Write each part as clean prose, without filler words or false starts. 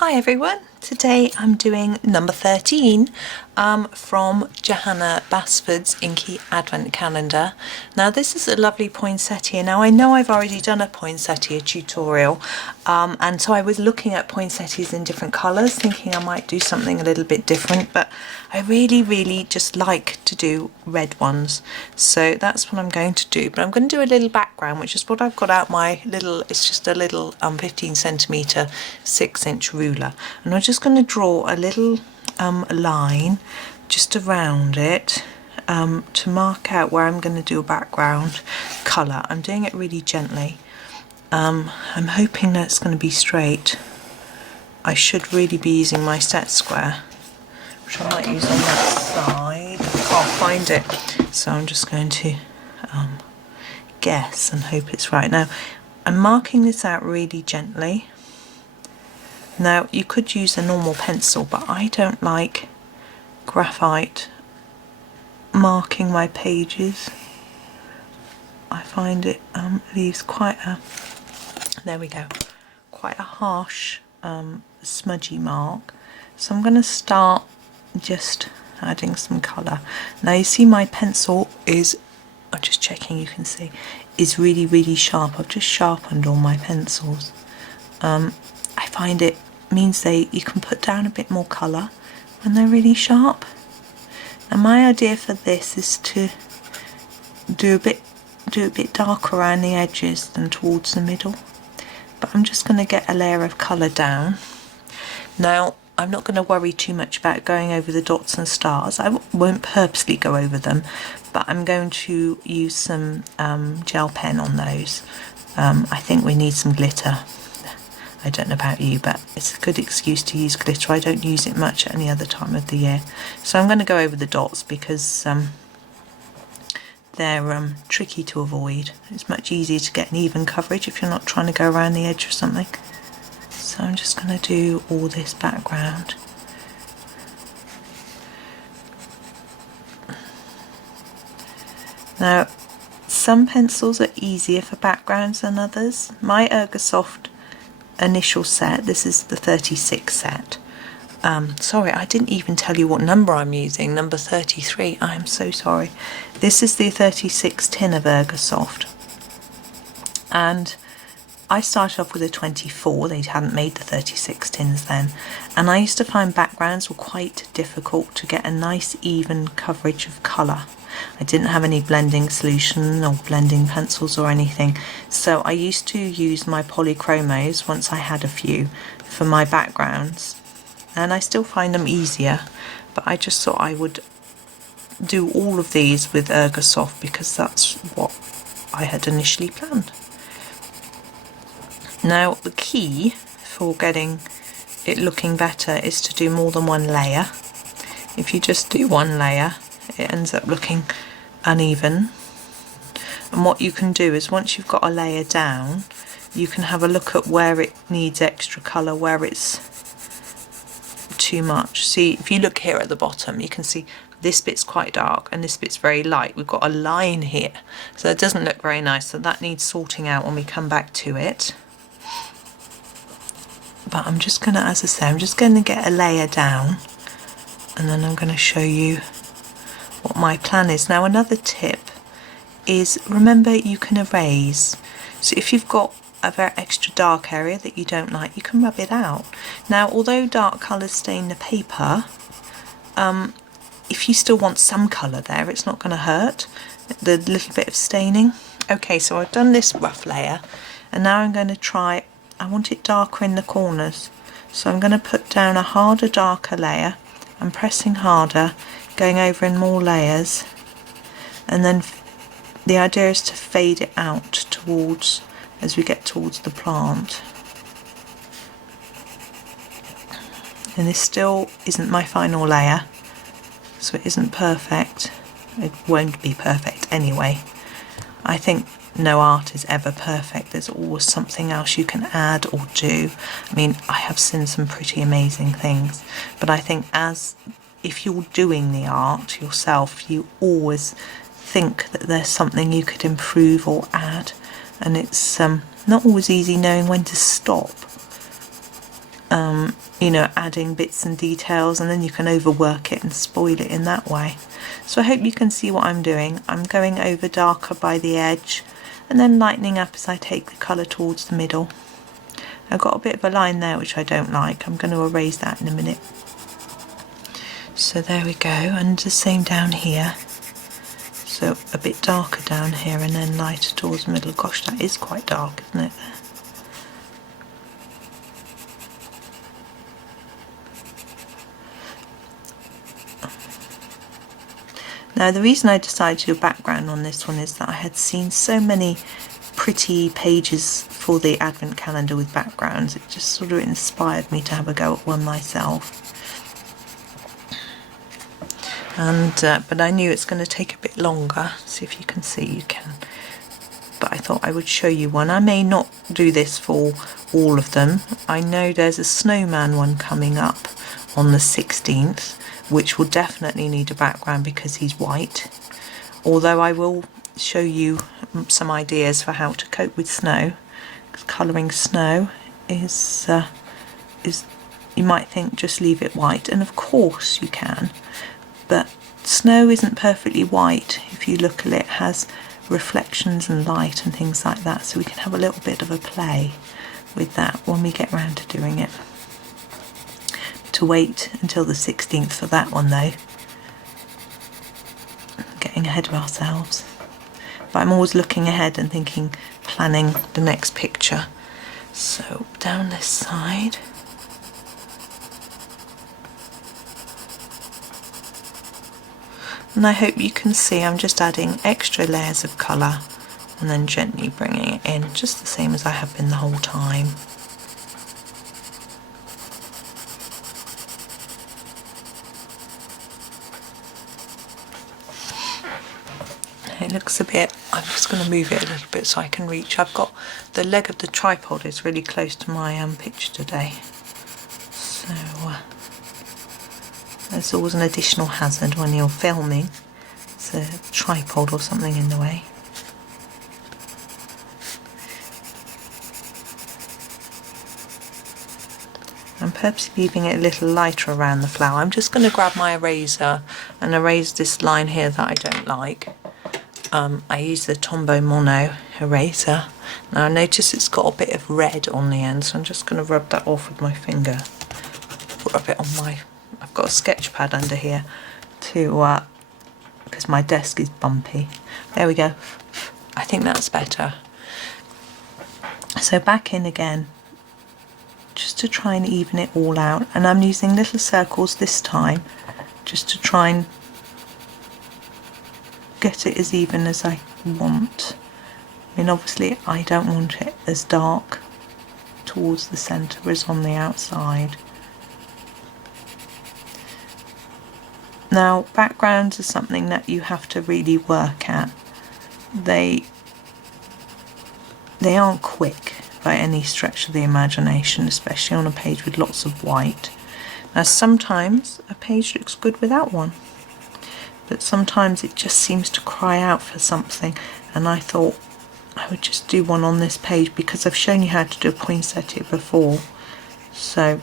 Hi everyone, today I'm doing number 13 from Johanna Basford's Inky Advent Calendar. Now this is a lovely poinsettia. Now I know I've already done a poinsettia tutorial and so I was looking at poinsettias in different colours thinking I might do something a little bit different, but I really just like to do red ones, so that's what I'm going to do. But I'm going to do a little background, which is what I've got out my little, it's just a little 15 centimetre 6-inch ruler, and I'm just going to draw a little line just around it to mark out where I'm going to do a background colour. I'm doing it really gently. I'm hoping that it's going to be straight. I should really be using my set square, which I might use on that side. I can't find it, so I'm just going to guess and hope it's right. Now I'm marking this out really gently. Now you could use a normal pencil, but I don't like graphite marking my pages. I find it leaves quite a, there we go, quite a harsh smudgy mark. So I'm going to start just adding some colour. Now you see my pencil is, I'm just checking you can see, is really sharp. I've just sharpened all my pencils. I find it means you can put down a bit more colour when they're really sharp. And my idea for this is to do a bit darker around the edges than towards the middle. But I'm just going to get a layer of colour down. Now I'm not going to worry too much about going over the dots and stars. I won't purposely go over them, but I'm going to use some gel pen on those. I think we need some glitter. I don't know about you, but it's a good excuse to use glitter. I don't use it much at any other time of the year. So I'm going to go over the dots because they're tricky to avoid. It's much easier to get an even coverage if you're not trying to go around the edge or something. So I'm just going to do all this background. Now some pencils are easier for backgrounds than others. My Ergosoft initial set, this is the 36 set. Sorry, I didn't even tell you what number I'm using, number 33. I am so sorry. This is the 36 tin of Ergosoft, and I started off with a 24. They hadn't made the 36 tins then, and I used to find backgrounds were quite difficult to get a nice even coverage of colour. I didn't have any blending solution or blending pencils or anything, so I used to use my polychromos once I had a few for my backgrounds, and I still find them easier, but I just thought I would do all of these with Ergosoft because that's what I had initially planned. Now the key for getting it looking better is to do more than one layer. If you just do one layer, it ends up looking uneven. And what you can do is once you've got a layer down, you can have a look at where it needs extra colour, where it's too much. See, if you look here at the bottom, you can see this bit's quite dark and this bit's very light. We've got a line here, so it doesn't look very nice, so that needs sorting out when we come back to it. But I'm just going to, as I say, I'm just going to get a layer down, and then I'm going to show you what my plan is. Now another tip is, remember you can erase. So if you've got a very extra dark area that you don't like, you can rub it out. Now although dark colours stain the paper, if you still want some colour there, it's not going to hurt the little bit of staining. Okay, so I've done this rough layer, and now I'm going to try, I want it darker in the corners, so I'm going to put down a harder, darker layer. I'm pressing harder, going over in more layers, and then the idea is to fade it out towards, as we get towards the plant. And this still isn't my final layer, so it isn't perfect. It won't be perfect anyway. I think no art is ever perfect. There's always something else you can add or do. I mean, I have seen some pretty amazing things, but I think if you're doing the art yourself, you always think that there's something you could improve or add, and it's not always easy knowing when to stop. you know, adding bits and details, and then you can overwork it and spoil it in that way. So I hope you can see what I'm doing. I'm going over darker by the edge and then lightening up as I take the colour towards the middle. I've got a bit of a line there which I don't like. I'm going to erase that in a minute. So there we go, and the same down here. So a bit darker down here and then lighter towards the middle. Gosh, that is quite dark, isn't it? Now the reason I decided to do a background on this one is that I had seen so many pretty pages for the Advent calendar with backgrounds. It just sort of inspired me to have a go at one myself. And but I knew it's going to take a bit longer. See if you can see, you can. But I thought I would show you one. I may not do this for all of them. I know there's a snowman one coming up on the 16th. Which will definitely need a background because he's white, although I will show you some ideas for how to cope with snow, because colouring snow is you might think just leave it white, and of course you can, but snow isn't perfectly white. If you look at it, it has reflections and light and things like that, so we can have a little bit of a play with that when we get round to doing it. To wait until the 16th for that one though. Getting ahead of ourselves. But I'm always looking ahead and thinking, planning the next picture. So down this side. And I hope you can see I'm just adding extra layers of colour and then gently bringing it in, just the same as I have been the whole time. It looks a bit, I'm just going to move it a little bit so I can reach. I've got the leg of the tripod is really close to my picture today. So there's always an additional hazard when you're filming. It's a tripod or something in the way. I'm purposely leaving it a little lighter around the flower. I'm just going to grab my eraser and erase this line here that I don't like. I use the Tombow Mono eraser. Now I notice it's got a bit of red on the end, so I'm just going to rub that off with my finger. Rub it on I've got a sketch pad under here to, because my desk is bumpy. There we go. I think that's better. So back in again, just to try and even it all out. And I'm using little circles this time, just to try and get it as even as I want. I mean, obviously I don't want it as dark towards the centre as on the outside. Now, backgrounds are something that you have to really work at. They aren't quick by any stretch of the imagination, especially on a page with lots of white. Now, sometimes a page looks good without one, but sometimes it just seems to cry out for something, and I thought I would just do one on this page because I've shown you how to do a poinsettia before, so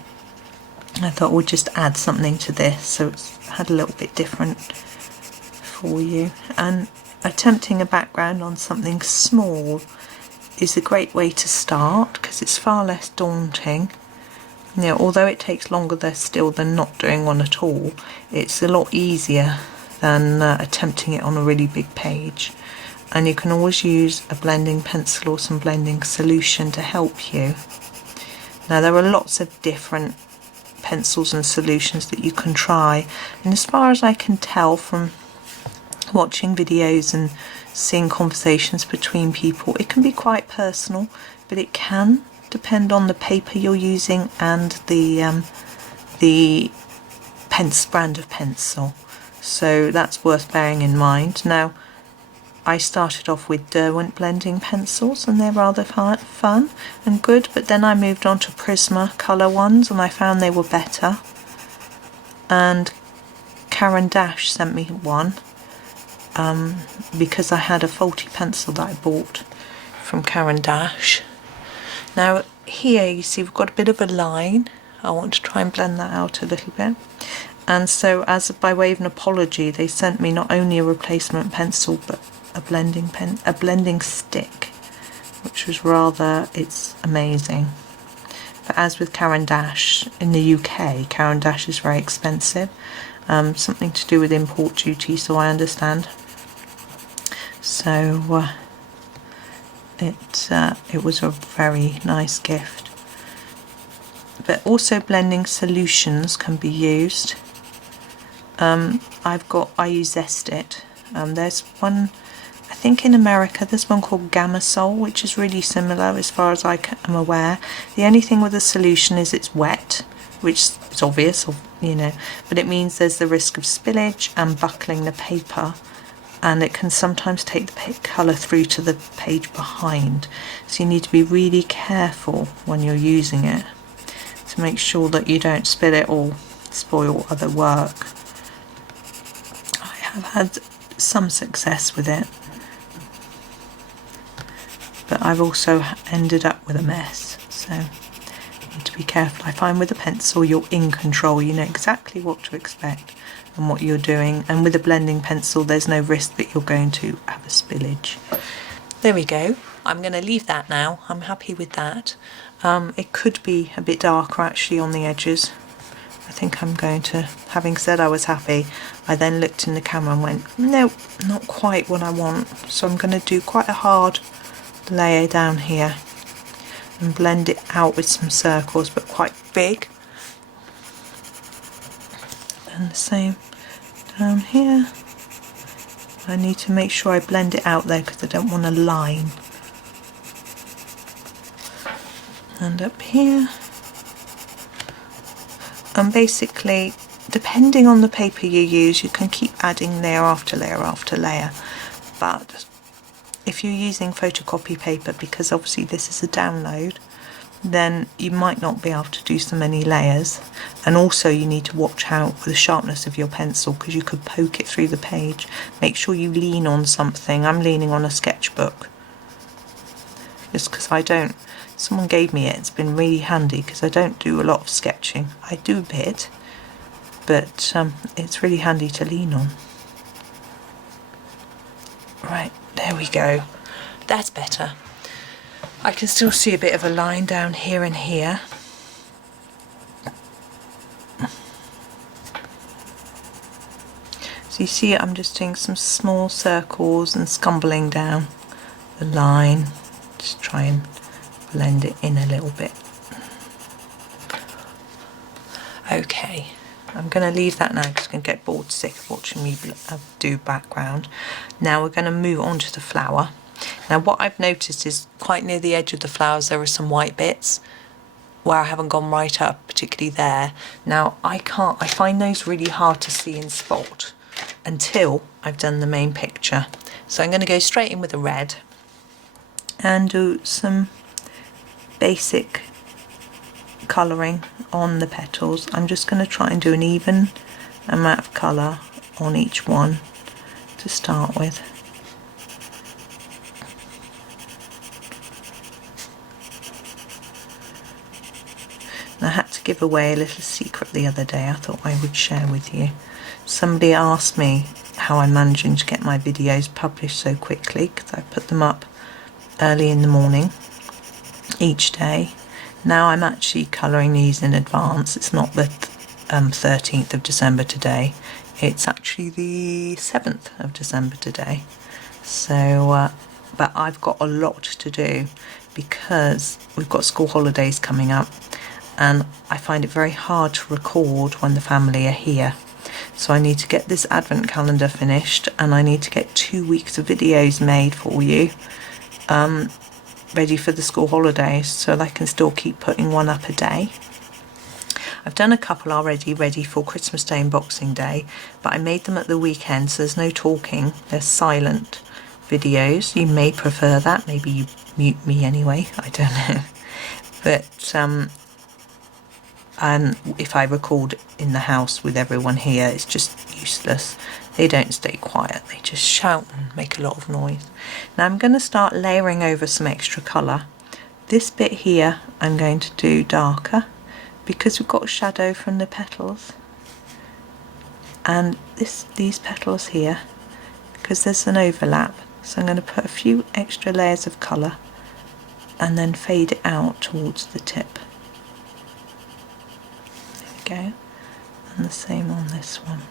I thought we'd just add something to this so it's had a little bit different for you. And attempting a background on something small is a great way to start because it's far less daunting. You know, although it takes longer there still than not doing one at all, it's a lot easier than attempting it on a really big page. And you can always use a blending pencil or some blending solution to help you. Now, there are lots of different pencils and solutions that you can try, and as far as I can tell from watching videos and seeing conversations between people, it can be quite personal, but it can depend on the paper you're using and the brand of pencil. So that's worth bearing in mind. Now, I started off with Derwent blending pencils and they're rather fun and good, but then I moved on to Prisma colour ones and I found they were better. And Karen Dash sent me one because I had a faulty pencil that I bought from Karen Dash. Now here you see we've got a bit of a line I want to try and blend that out a little bit. And so, as by way of an apology, they sent me not only a replacement pencil but a blending stick, which was it's amazing. But as with Caran d'Ache in the UK, Caran d'Ache is very expensive. Something to do with import duty, so I understand. So it was a very nice gift. But also blending solutions can be used. I use Zest-It. There's one, I think in America, there's one called Gamasol, which is really similar as far as I am aware. The only thing with the solution is it's wet, which is obvious, you know, but it means there's the risk of spillage and buckling the paper, and it can sometimes take the colour through to the page behind. So you need to be really careful when you're using it to make sure that you don't spill it or spoil other work. I have had some success with it, but I've also ended up with a mess, so you need to be careful. I find with a pencil you're in control, you know exactly what to expect and what you're doing, and with a blending pencil there's no risk that you're going to have a spillage. There we go. I'm going to leave that now. I'm happy with that. It could be a bit darker actually on the edges. I think I'm going to, having said I was happy, I then looked in the camera and went, nope, not quite what I want. So I'm going to do quite a hard layer down here and blend it out with some circles, but quite big. And the same down here. I need to make sure I blend it out there because I don't want a line. And up here. And basically, depending on the paper you use, you can keep adding layer after layer after layer. But if you're using photocopy paper, because obviously this is a download, then you might not be able to do so many layers. And also you need to watch out with the sharpness of your pencil, because you could poke it through the page. Make sure you lean on something. I'm leaning on a sketchbook, just because I don't, someone gave me it, it's been really handy because I don't do a lot of sketching. I do a bit, but it's really handy to lean on. Right, there we go. That's better. I can still see a bit of a line down here and here. So you see I'm just doing some small circles and scumbling down the line. Just try and blend it in a little bit. Okay, I'm going to leave that now because I'm going to get bored sick of watching me do background. Now we're going to move on to the flower. Now what I've noticed is quite near the edge of the flowers there are some white bits where I haven't gone right up, particularly there. Now I find those really hard to see and spot until I've done the main picture. So I'm going to go straight in with a red and do some basic colouring on the petals. I'm just going to try and do an even amount of colour on each one to start with. I had to give away a little secret the other day I thought I would share with you. Somebody asked me how I'm managing to get my videos published so quickly, because I put them up early in the morning each day. Now I'm actually colouring these in advance. It's not the 13th of December today, it's actually the 7th of December today. So but I've got a lot to do because we've got school holidays coming up, and I find it very hard to record when the family are here. So I need to get this advent calendar finished, and I need to get 2 weeks of videos made for you, ready for the school holidays, so that I can still keep putting one up a day. I've done a couple already ready for Christmas Day and Boxing Day, but I made them at the weekend, so there's no talking, they're silent videos. You may prefer that, maybe you mute me anyway, I don't know. But and if I record in the house with everyone here, it's just useless. They don't stay quiet, they just shout and make a lot of noise. Now I'm going to start layering over some extra colour. This bit here I'm going to do darker, because we've got shadow from the petals, and these petals here, because there's an overlap, so I'm going to put a few extra layers of colour and then fade it out towards the tip. There we go, and the same on this one.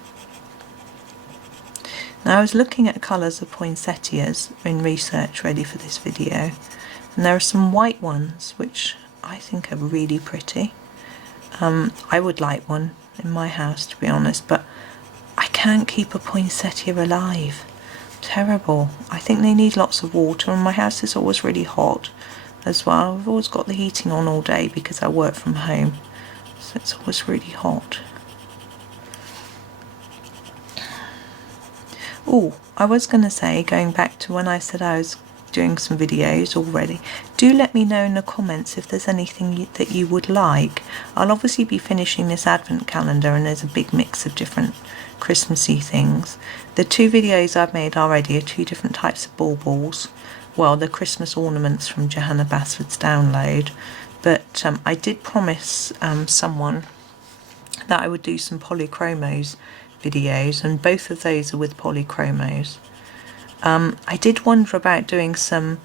Now I was looking at colours of poinsettias in research ready for this video, and there are some white ones which I think are really pretty. I would like one in my house, to be honest, but I can't keep a poinsettia alive. Terrible. I think they need lots of water, and my house is always really hot as well. I've always got the heating on all day because I work from home, so it's always really hot. Oh, I was going to say, going back to when I said I was doing some videos already, do let me know in the comments if there's anything that you would like. I'll obviously be finishing this advent calendar, and there's a big mix of different Christmassy things. The 2 videos I've made already are 2 different types of baubles. Well, the Christmas ornaments from Johanna Basford's download, but I did promise someone that I would do some polychromos videos, and both of those are with polychromos. I did wonder about doing some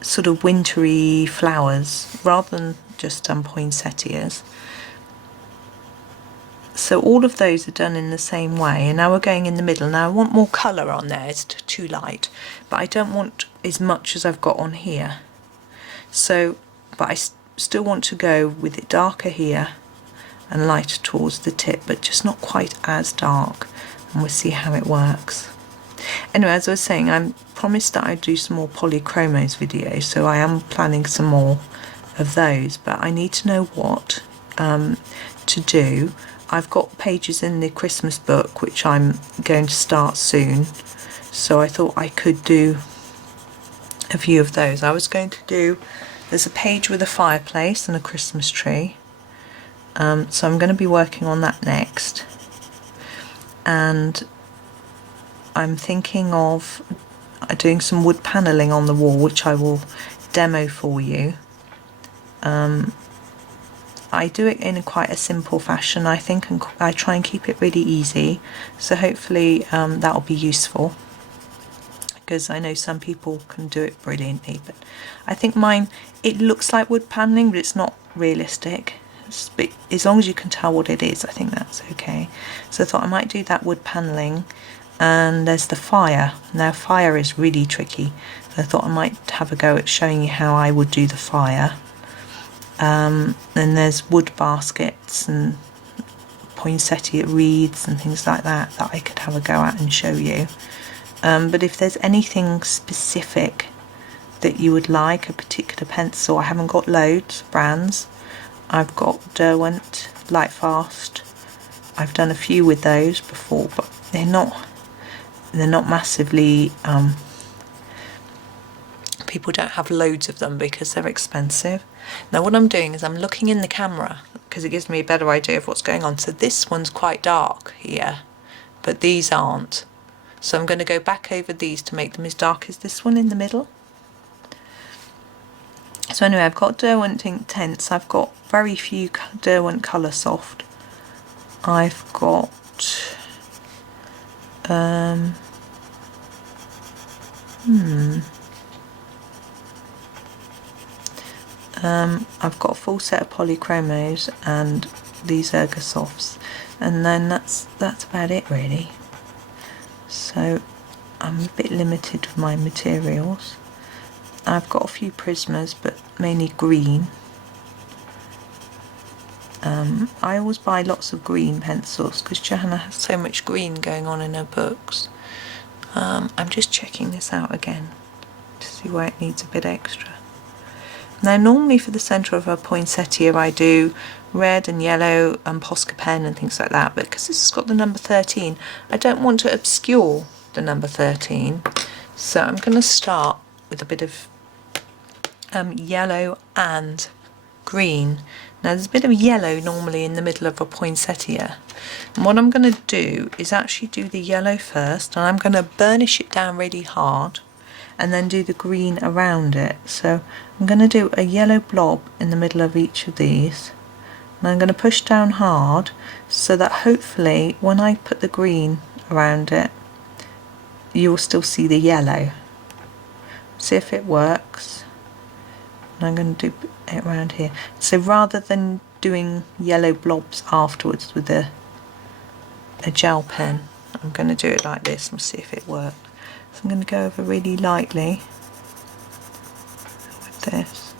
sort of wintry flowers rather than just poinsettias. So all of those are done in the same way, and now we're going in the middle. Now I want more colour on there, it's too light, but I don't want as much as I've got on here. So, but I still want to go with it darker here and lighter towards the tip, but just not quite as dark, and we'll see how it works. Anyway, as I was saying, I promised that I'd do some more polychromos videos, so I am planning some more of those, but I need to know what to do. I've got pages in the Christmas book which I'm going to start soon, so I thought I could do a few of those. I was going to do, there's a page with a fireplace and a Christmas tree, so I'm going to be working on that next, and I'm thinking of doing some wood panelling on the wall, which I will demo for you. I do it in quite a simple fashion, I think, and I try and keep it really easy, so hopefully that will be useful, because I know some people can do it brilliantly, but I think mine, it looks like wood panelling, but it's not realistic. As long as you can tell what it is, I think that's okay. So I thought I might do that wood panelling. And there's the fire. Now fire is really tricky, I thought I might have a go at showing you how I would do the fire. Then there's wood baskets and poinsettia wreaths and things like that I could have a go at and show you. But if there's anything specific that you would like, a particular pencil, I haven't got loads of brands. I've got Derwent, Lightfast. I've done a few with those before, but they're not massively, people don't have loads of them because they're expensive. Now what I'm doing is I'm looking in the camera because it gives me a better idea of what's going on. So this one's quite dark here, but these aren't. So I'm going to go back over these to make them as dark as this one in the middle. So anyway, I've got Derwent Intense, I've got very few Derwent Colour Soft. I've got I've got a full set of polychromos and these Ergosofts, and then that's about it really. So I'm a bit limited with my materials. I've got a few Prismas, but mainly green. I always buy lots of green pencils because Johanna has so much green going on in her books. I'm just checking this out again to see where it needs a bit extra. Now normally for the centre of a poinsettia I do red and yellow and Posca pen and things like that, but because this has got the number 13 I don't want to obscure the number 13, so I'm going to start with a bit of yellow and green. Now there's a bit of yellow normally in the middle of a poinsettia, and what I'm going to do is actually do the yellow first, and I'm going to burnish it down really hard and then do the green around it. So I'm going to do a yellow blob in the middle of each of these, And I'm going to push down hard so that hopefully when I put the green around it, you'll still see the yellow. See if it works. And I'm going to do it around here. So rather than doing yellow blobs afterwards with a gel pen, I'm going to do it like this and see if it works. So I'm going to go over really lightly with this.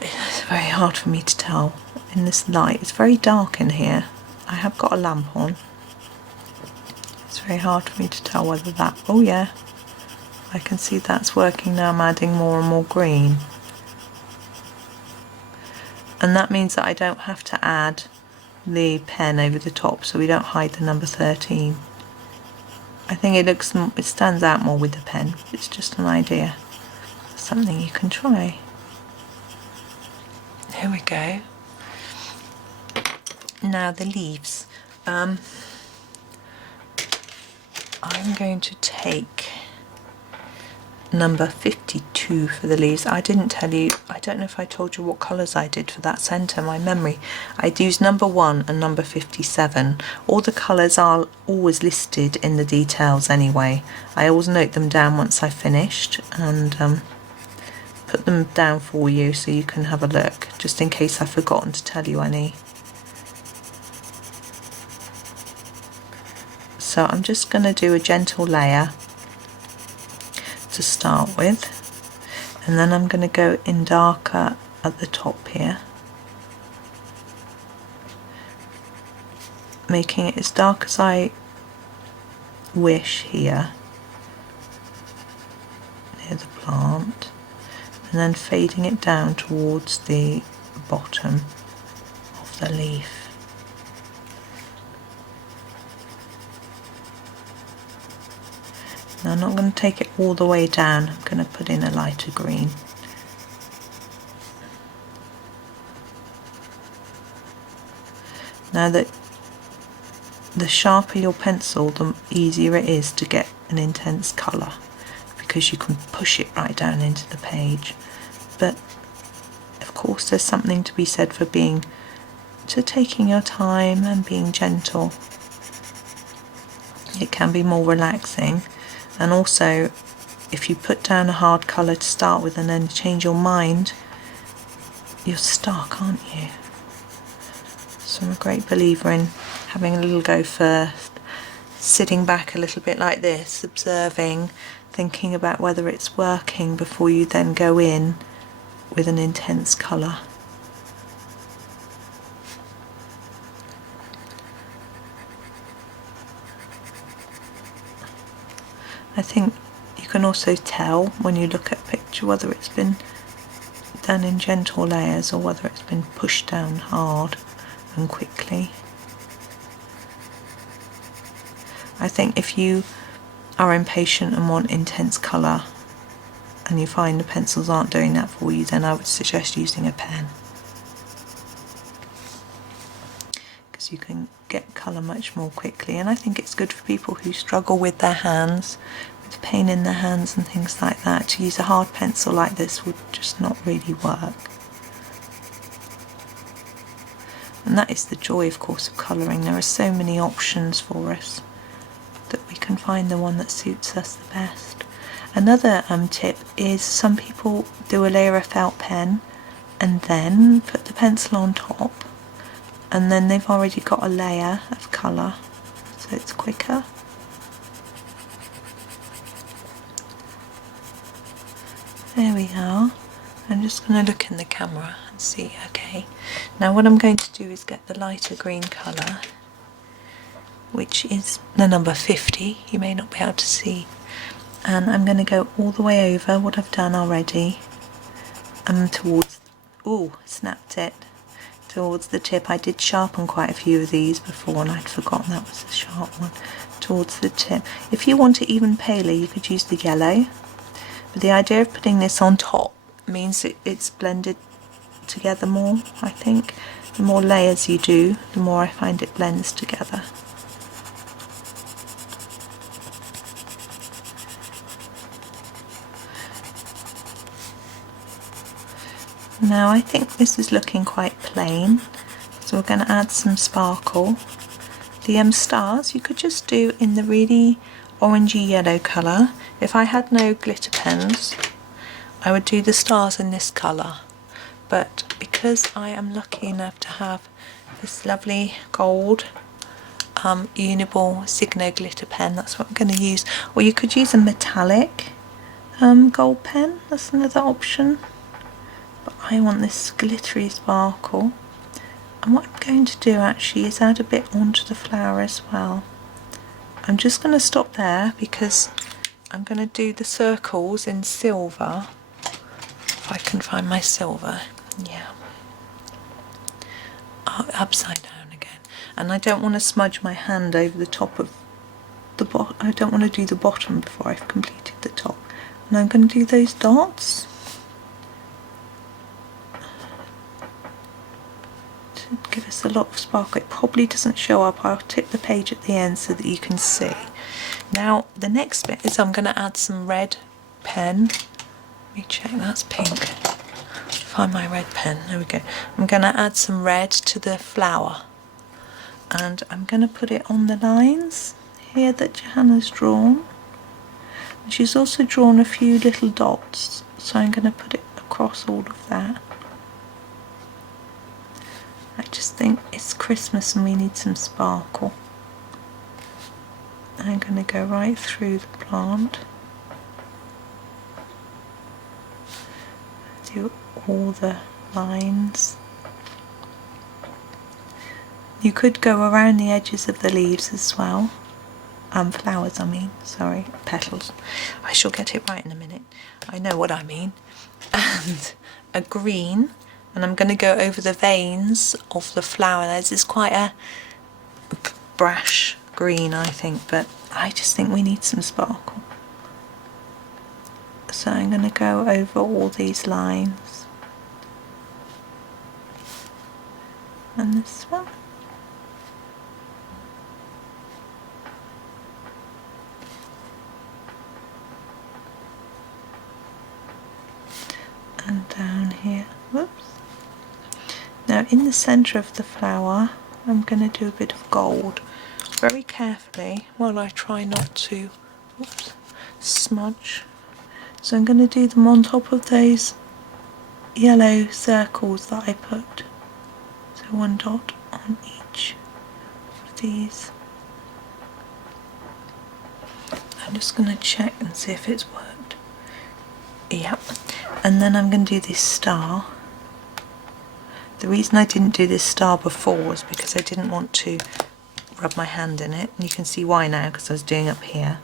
It's very hard for me to tell in this light. It's very dark in here. I have got a lamp on. It's very hard for me to tell whether that... Oh yeah, I can see that's working now. I'm adding more and more green. And that means that I don't have to add the pen over the top, so we don't hide the number 13. I think it stands out more with the pen. It's just an idea. Something you can try. Here we go. Now the leaves. I'm going to take number 52 for the leaves. I didn't tell you, I don't know if I told you what colours I did for that centre, my memory. I'd used number 1 and number 57. All the colours are always listed in the details anyway. I always note them down once I've finished and put them down for you so you can have a look, just in case I've forgotten to tell you any. So I'm just going to do a gentle layer to start with, and then I'm going to go in darker at the top here, making it as dark as I wish here near the plant, and then fading it down towards the bottom of the leaf. Now I'm not going to take it all the way down, I'm going to put in a lighter green. Now that the sharper your pencil, the easier it is to get an intense colour, because you can push it right down into the page. But of course there's something to be said for taking your time and being gentle. It can be more relaxing. And also, if you put down a hard colour to start with and then change your mind, you're stuck, aren't you? So I'm a great believer in having a little go first, sitting back a little bit like this, observing, thinking about whether it's working before you then go in with an intense colour. I think you can also tell when you look at a picture whether it's been done in gentle layers or whether it's been pushed down hard and quickly. I think if you are impatient and want intense colour and you find the pencils aren't doing that for you, then I would suggest using a pen, because you can get colour much more quickly. And I think it's good for people who struggle with their hands, with pain in their hands and things like that. To use a hard pencil like this would just not really work. And that is the joy, of course, of colouring. There are so many options for us that we can find the one that suits us the best. Another tip is some people do a layer of felt pen and then put the pencil on top, and then they've already got a layer of colour, so it's quicker. There we are. I'm just going to look in the camera and see. Okay, now what I'm going to do is get the lighter green colour, which is the number 50, you may not be able to see, and I'm going to go all the way over what I've done already towards, ooh, snapped it, towards the tip. I did sharpen quite a few of these before and I'd forgotten that was a sharp one, towards the tip. If you want it even paler you could use the yellow, but the idea of putting this on top means it's blended together more. I think the more layers you do, the more I find it blends together. Now I think this is looking quite plain, so we're going to add some sparkle. The stars you could just do in the really orangey yellow colour. If I had no glitter pens, I would do the stars in this colour, but because I am lucky enough to have this lovely gold Uniball Signo glitter pen, that's what I'm going to use. Or you could use a metallic gold pen, that's another option, but I want this glittery sparkle. And what I'm going to do actually is add a bit onto the flower as well. I'm just going to stop there because I'm going to do the circles in silver. If I can find my silver, yeah. Oh, upside down again. And I don't want to smudge my hand over the top of the bottom. I don't want to do the bottom before I've completed the top. And I'm going to do those dots to give us a lot of sparkle. It probably doesn't show up. I'll tip the page at the end so that you can see. Now the next bit is I'm going to add some red pen. Let me check, that's pink. Find my red pen, there we go. I'm going to add some red to the flower. And I'm going to put it on the lines here that Johanna's drawn. And she's also drawn a few little dots, so I'm going to put it across all of that. I just think it's Christmas and we need some sparkle. I'm going to go right through the plant. Do all the lines. You could go around the edges of the leaves as well. Flowers I mean, sorry, petals. I shall get it right in a minute. I know what I mean. And a green, and I'm going to go over the veins of the flower. This is quite a brash green I think, but I just think we need some sparkle. So I'm going to go over all these lines and this one. And down here, whoops. Now in the centre of the flower I'm going to do a bit of gold very carefully while I try not to smudge. So I'm going to do them on top of those yellow circles that I put. So one dot on each of these. I'm just going to check and see if it's worked. Yep. And then I'm going to do this star. The reason I didn't do this star before was because I didn't want to rub my hand in it. And you can see why now, because I was doing up here.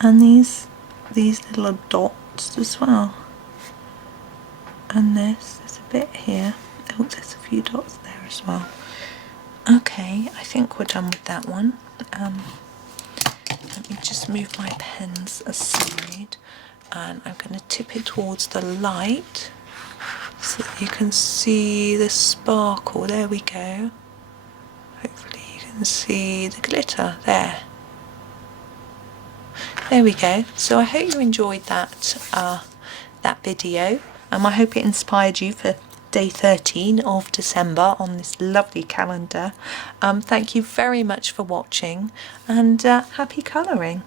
And these little dots as well, and there's a bit here. Oh, there's a few dots there as well. Okay, I think we're done with that one. Let me just move my pens aside, and I'm going to tip it towards the light so that you can see the sparkle. There we go. Hopefully you can see the glitter there. There we go. So I hope you enjoyed that video. I hope it inspired you for day 13 of December on this lovely calendar. Thank you very much for watching, and happy colouring.